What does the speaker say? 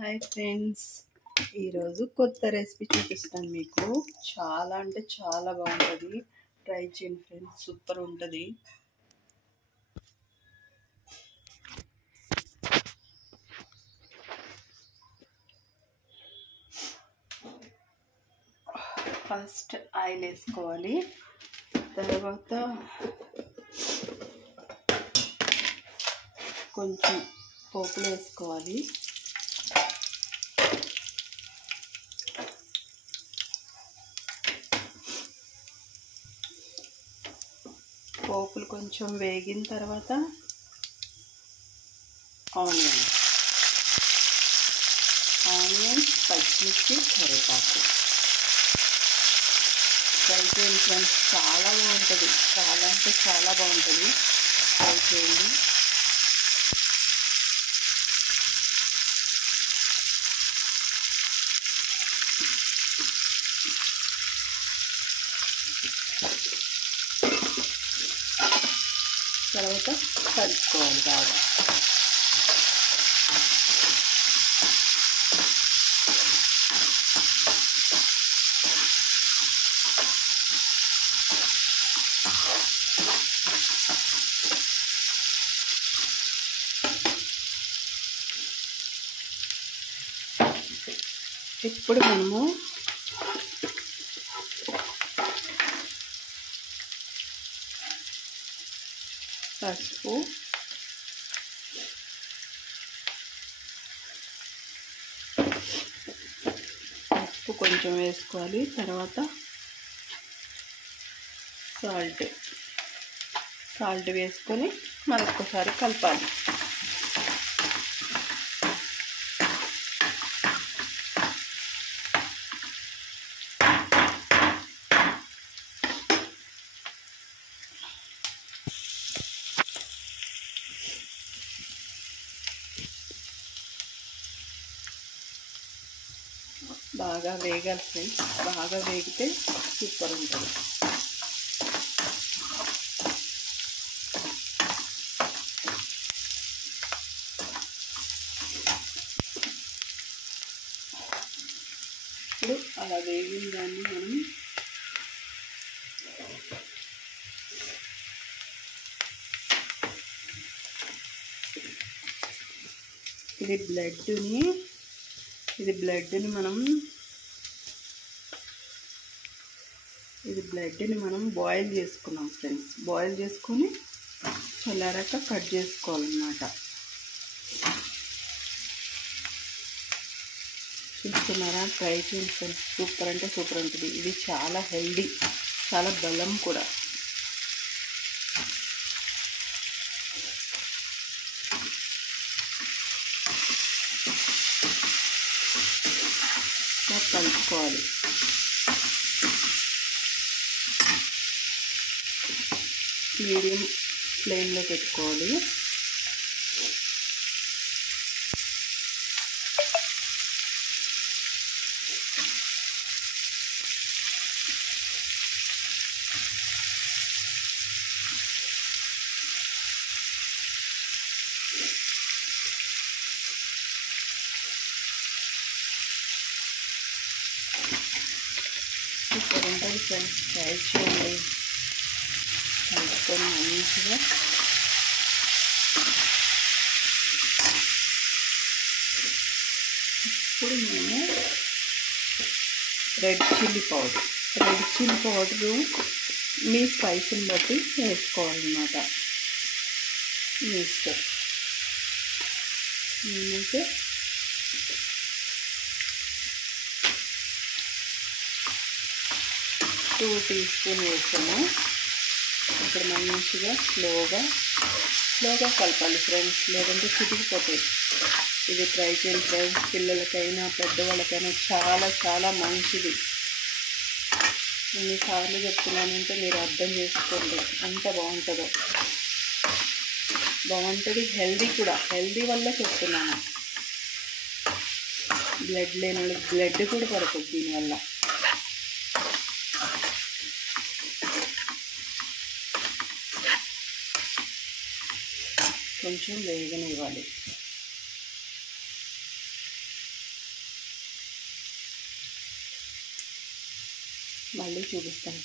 Hi friends, ఈరోజు కొత్త recipe చూపిస్తాను మీకు. చాలా అంటే చాలా బాగుంటుంది. ట్రై చేయండి ఫ్రెండ్స్, సూపర్ ఉంటుంది. ఫస్ట్ ఆయిల్ వేసుకోవాలి, తర్వాత కొంచెం పోపులు వేసుకోవాలి. పోపులు కొంచెం వేగిన తర్వాత ఆనియన్, పచ్చిమిర్చి, కరివేపాకు. ట్రై చేయండి ఫ్రెండ్స్, చాలా బాగుంటుంది. చాలా అంటే చాలా బాగుంటుంది. ట్రై చేయండి. తర్వాత కలుపుకోవాలి బాగా. ఇప్పుడు మనము పసుపు, కొంచెం వేసుకోవాలి. తర్వాత సాల్ట్ వేసుకొని మరొకసారి కలపాలి. బాగా వేగాలి ఫ్రెండ్స్, బాగా వేగితే సూపర్ ఉంటుంది. ఇప్పుడు అలా వేగిన దాన్ని మనం ఇది బ్లడ్ని మనం బాయిల్ చేసుకున్నాం ఫ్రెండ్స్. బాయిల్ చేసుకొని చల్లారాక కట్ చేసుకోవాలన్నమాట. చూస్తున్నారా? ట్రై చేయండి ఫ్రెండ్స్, సూపర్ అంటే సూపర్ ఉంటుంది. ఇది చాలా హెల్దీ, చాలా బలం కూడా. కలుపుకోవాలి. మీడియం ఫ్లేమ్లో పెట్టుకోవాలి. సూపర్ ఉంటుంది ఫ్రెండ్స్, ట్రై చేయండి. కలుపుకొని మంచిగా ఇప్పుడు మేము రెడ్ చిల్లీ పౌడరు మీ స్పైసీని బట్టి వేసుకోవాలన్నమాట. మీ ఇష్టం. నేనైతే 2 టీ స్పూన్ వేసాము. ఇప్పుడు మంచిగా స్లోగా కలపాలి ఫ్రెండ్స్, లేదంటే చిటికిపోతాయి. ఇది ట్రై చేయండి ఫ్రెండ్స్, పిల్లలకైనా పెద్దవాళ్ళకైనా చాలా చాలా మంచిది. ఎన్నిసార్లు చెప్తున్నానంటే మీరు అర్థం చేసుకోండి ఎంత బాగుంటుందో. బాగుంటుంది, హెల్దీ కూడా. హెల్దీ వల్ల చెప్తున్నాను. బ్లడ్ లేని వాళ్ళకి బ్లడ్ కూడా పడుతుంది దీనివల్ల. కొంచెం వేగనివ్వాలి. మళ్ళీ చూపిస్తాను.